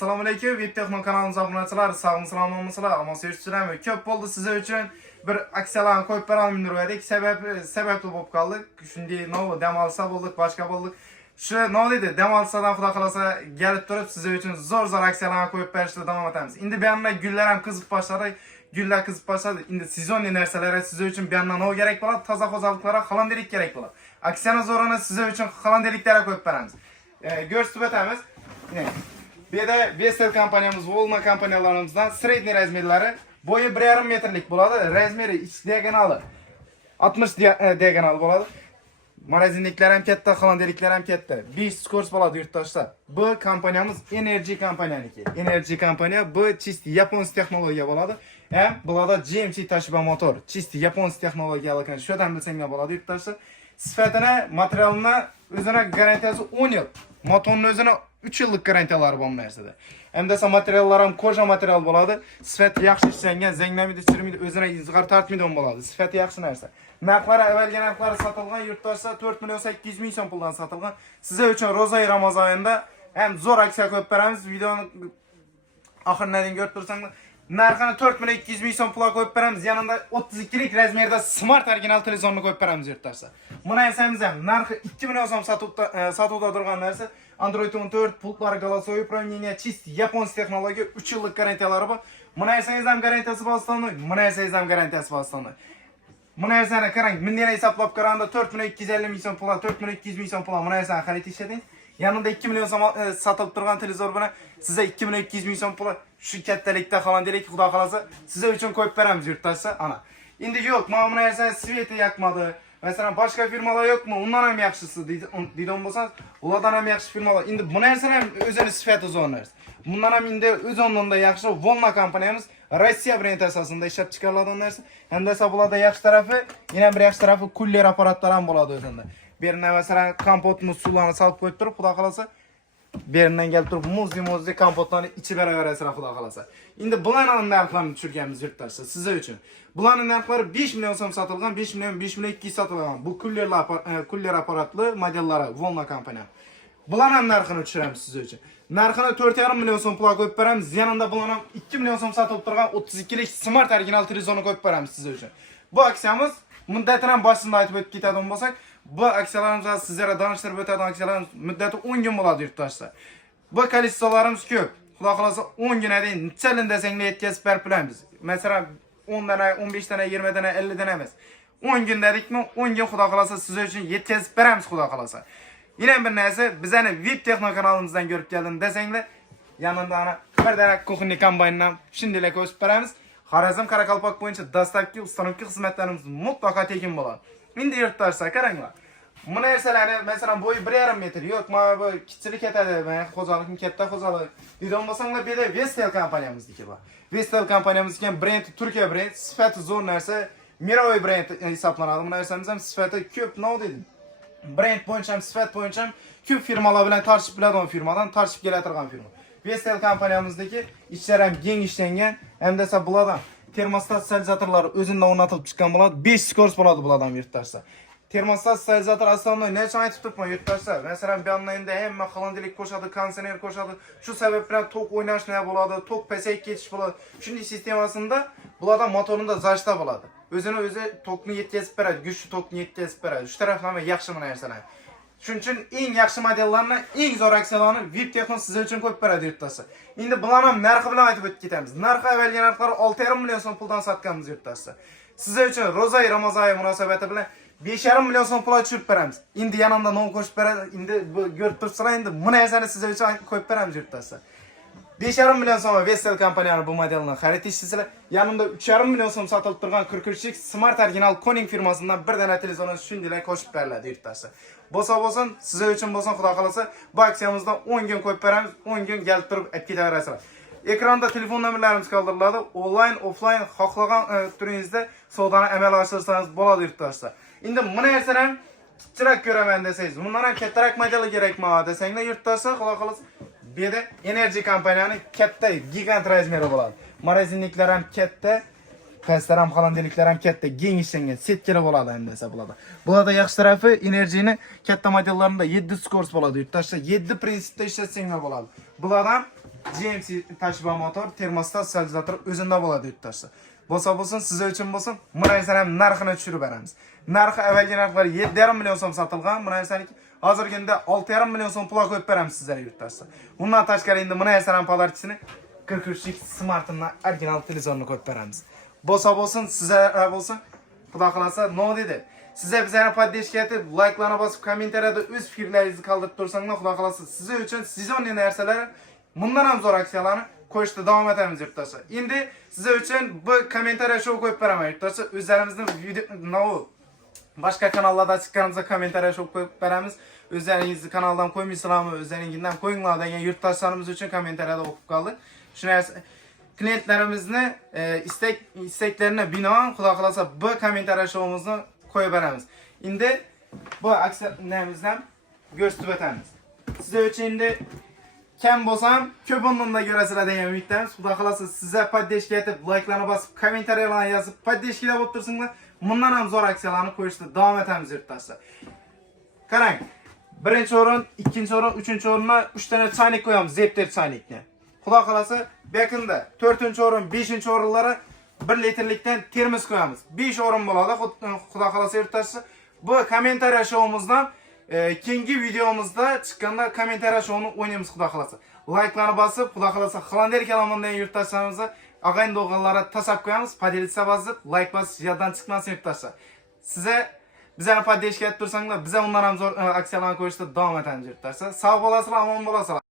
Assalomu alaykum, Web Texno kanalımıza obunachilar, sog'mi salomlamasizlar, omon sezishchilarmi? Ko'p bo'ldi sizlar uchun bir aksiyalarni qo'yib berolmay yurdik. Sababli bo'lib qoldik. Shunday dam olsa bo'ldik, boshqa bo'ldik. Shu deydi, dam olsadan xudo xolasa kelib turib sizlar uchun zo'r aksiyalarni qo'yib berishda davom etamiz. Endi bu yerda gullar ham qizib boshladi. Gullar qizib boshladi. Endi sezonli narsalar sizlar uchun bu yerda nima kerak bo'ladi? Toza xo'jaliklar, xolandelik kerak bo'ladi. Aksiyani zo'rini sizlar uchun xolandeliklar qo'yib beramiz. Ko'rsatib o'tamiz. Bir de Vestel kompaniyamiz, Volna kompaniyalarımızdan sredniy razmerlari boyu 1,5 metrlik bo'ladi. Razmeri iç diagonali 60 diagonal bo'ladi. Magazinliklar ham katta, xolandeliklar ham katta. 5 skors bo'ladi yurtdoshlar. Bu kompaniyamiz Energy kompaniyaniki. Energy kompaniya bu чисто yaponsk texnologiya bo'ladi. Ham bularda GMC Toshiba motor, чисто yaponsk texnologiyalik. Shudan bilsanglar bo'ladi yurtdoshlar. Sifatini, materialini o'zini garantiyasi 10 yil. Motorning o'zini 3 yillik garantiyalari bor bu narsada. Hamda materiallar ham koja material bo'ladi. Sifati yaxshi ishlangan, zanglamaydi, chirmaydi, o'zini izg'ar tortmaydi bo'ladi. Sifati yaxshi narsa. Narxlari avvalgi narxlari sotilgan yurtdoshlar 4 million 800 ming so'm puldan sotilgan. Sizlar uchun Ro'za Ramazon oyida ham zo'r aksiya qo'yib beramiz. Videoni oxiridan ko'rib tursanglar, narxini 4 million 200 ming so'm pulga qo'yib beramiz. Yanında 32lik razmerda smart original televizorni qo'yib beramiz yurtdoshlar. Buni aytsamiz ham narxi 2 million so'm sotuvda turgan narsa. Android 14 pultlari голосовое управление, чисто японский технология, 3 yillik garantiyalari bor. Buni aytsangiz ham garantiyasi bor O'zbekistonda, buni aytsangiz ham garantiyasi bor O'zbekistonda. Buni aytsani qarang, mendek hisoblab qaraganda 4 million 250 ming so'm pul, 4 million 200 ming so'm pul, buni aytsani xarid ishladingiz. Yanında 2 million so'm sotilib turgan televizor bilan sizga 2 million 200 ming so'm pul shu kattalikda xolandelik xudo xolasa sizlar uchun qo'yib beramiz yurtdoshlar. Ana. Endi yo'q, mana buni aytsani sveti yoqmadi. Mesela başka firmalar yok mu? Ondan hem yaxshisi deydigan bo'lsangiz, ulardan ham yaxshi firmalar. Endi bu narsa ham o'zini sifati zo'r narsa. Bundan ham endi o'z o'rnida yaxshi Volna kompaniyamiz Rossiya brendi asosida ishlab chiqariladigan narsa. Hamda esa bularda yaxshi tarafi, yana bir yaxshi tarafi kuller apparatlar ham bo'ladi o'zida. Bu yerdan masalan kompotni suvlarni solib qo'yib turib, xudo xolasa bu yerdan kelib turib muzli kompotlarni ichib beraverasizlar xudo xolasa. Endi bularning narxlarini tushirganmiz yurtdoshlar sizlar uchun. Bularning narxlari 5 million so'm sotilgan, 5 million 200 sotilgan. Bu kuller apparatli modellari Volna kompaniya. Bularning narxini tushiramiz sizlar uchun. Narxini 4,5 million so'm pulga qo'yib beramiz. Yanında bularning 2 million so'm sotilib turgan 32lik smart original televizorni qo'yib beramiz sizlar uchun. Bu aksiyamiz muddatini ham boshida aytib o'tib ketadigan bo'lsak, bu aksiyalarimiz sizlarga tanishtirib o'tadigan aksiyalarimiz muddati 10 kun bo'ladi yurtdoshlar. Bu kolleksiyalarimiz ko'p. Xudo xolasa 10 kunga deyin nechalin desanglar yetkazib berib bilamiz. Masalan 10 dana, 15 dana, 20 dana, 50 dana emas. 10 kun dedikmi, 10 kun xudo xolasa sizlar uchun yetkazib beramiz xudo xolasa. Yana bir narsa, bizani Web Texno kanalimizdan ko'rib keldim desanglar, yanında ana bir dana kuxni kombayndan shunday ko'rsatib beramiz. Xorazm Qoraqalpoq bo'yicha dastavka, ustanovka xizmatlarimiz mutlaqo tekin bo'ladi. Endi yurtdoshlar qaranglar. Bu narsalarni masalan bo'yi 1,5 metr yo'q, mana bu kichik ketadi, men xo'jalikni katta xo'jalik. Deydigan bo'lsanglar, bu yerda Vestel kompaniyamizniki bor. Vestel kompaniyamiz ekan, brend Turkiya brend, sifati zo'r narsa, miroy brend hisoblanadi. Bu narsamiz ham sifati ko'p, deydi. Brend bo'yicha ham, sifat bo'yicha ham ko'p firmalar bilan tartishib biladigan firmadan tartishib keladigan firma. Vestel kompaniyamizdagi ishlar ham keng ishlangan, hamda esa bulardan termostat stabilizatorlari o'zida o'rnatilib chiqqan bo'ladi. 5 skors bo'ladi bulardan yurtdoshlar. Termostat stabilizator aslında ne için aytıp tutma yurtdoshlar. Mesela bir anda endi hamma xolandelik qo'shadi, kondisioner qo'shadi. Shu sabab bilan tok o'ynash ne bo'ladi, tok pasayib ketish bo'ladi. Shunday sistemasida bularda motorunda zashta bo'ladi. O'zini tokni yetkazib beradi, kuchli tokni yetkazib beradi. Shu taraflama yaxshi narsalar. Shuning uchun eng yaxshi modellarni, eng zo'r aksiyalarni Web Texno sizlar uchun qo'yib beradi yurtdoshlar. Endi bularni ham narxi bilan aytib o'tib ketamiz. Narxi avvalgi narxlari 6,5 million so'm puldan sotganmiz yurtdoshlar. Sizlar uchun Ro'za Ramazon oyi munosabati bilan 5,5 million so'm pulga tushirib beramiz. Endi yanında nom qo'shib beradi. Endi bu ko'rib turibsizlar, endi bu narsani sizlar uchun qo'yib beramiz yurtdoshlar. 5,5 million so'm Vestel kompaniyani bu modelni xarid qilsizlar, yanında 3,5 million so'm sotilib turgan 43lik smart original Koning firmasidan bir dana televizorni shunday qo'shib beriladi yurtdoshlar. Bo'lsin, sizlar uchun bo'lsin, xudo xolasa bu aksiyamizdan 10 kun qo'yib beramiz, 10 kun kelib turib olib ketaverasizlar. Ekranda telefon nomerlarimiz qoldiriladi. Online, offline xohlagan turingizda savdoni amalga oshirsangiz bo'ladi yurtdoshlar. Endi bu narsani ham kichikroq ko'raman desangiz, bundan ham kattaroq modeli kerakmi desanglar yurtdoshlar, xudo xolasa bu yerda Energy kompaniyaning katta gigant razmeri bo'ladi. Magazinliklar ham katta, pastlar ham xolandeliklar ham katta, keng ishlangan setkalar bo'ladi endi esa bularda. Bularda yaxshi tarafi Energy'ni katta modellarida 7 skors bo'ladi yurtdoshlar. 7 prinsipda ishlatsanglar bo'ladi. Bulardan GMC taşıma motor, termostat, stabilizator özündə bo'ladi yurtdoshlar. Bo'lsa siz uchun bo'lsin, buni esa ham narxini tushirib beramiz. Narxi avvalgi narxlar 7,5 million so'm sotilgan, buni esa hozirgi kunda 6,5 million so'm pul qo'yib beramiz sizlarga yurtdoshlar. Bundan tashqari endi buni esa ham palarchisini 43'lik smartphone original televizorni qo'yib beramiz. Bo'lsin sizlar bo'lsin, Xudo xolasa, no dedi. Size bizlarni podдержка etib, like'larni bosib, kommentariyada o'z fikrlaringizni qoldirib tursanglar, Xudo xolasa, siz uchun sezonli narsalar, bundan ham zo'r aksiyalarni qo'yishda davom etamiz yurtdoshlar. Endi siz uchun bu kommentariya show qo'yib beraman yurtdoshlar. O'zlarimizning video boshqa kanallarda chiqqanimizda kommentariya show qo'yib beramiz. O'zlaringizni kanaldan qo'ymaysizlarmi, o'zlaringizdan qo'yinglar degan yurtdoshlarimiz uchun kommentariyada o'qib qoldik. Shunday klientlarimizni istaklarına binoan Xudo xolasa bu kommentariya showimizni qo'yib beramiz. Endi bu aksiyalarımizdan ko'rsatib o'tamiz. Sizlar uchun endi kam bo'lsam, ko'p o'rnida ko'rasizlar degan umiddamiz. Xudo xolasa sizga podдержка etib, like'larni bosib, kommentariyalarni yozib, podдержка bo'lib tursanglar, bundan ham zo'r aksiyalarni qo'yishda davom etamiz yurtdoshlar. Qarang, birinchi o'rin, ikkinchi o'rin, uchinchi o'ringa 3 tane chaynik qo'yamiz, Zepter chaynikni. Xudo xolasa, yakında 4-chi o'rin, 5-chi o'rinlari 1 litrlikdan termos qo'yamiz. 5 o'rin bo'ladi, Xudo xolasa yurtdoshlar. Bu kommentariya showimizdan keyingi videomizda chiqqanda kommentariya showini o'ynaymiz Xudo xolasa. Like'larni bosib, Xudo xolasa, Xolander kalamondan yurtdoshlarimizni og'ayn do'g'anlara tasab qo'yamiz. Podelitsa bosib, like bosib, yerdan chiqmasin yurtdoshlar. Size bizlarni podдержка etib tursanglar, biz undan ham zo'r aksiyalarni qo'yishda davom etamiz yurtdoshlar. Sog' bo'lasizlar, omon bo'lasizlar.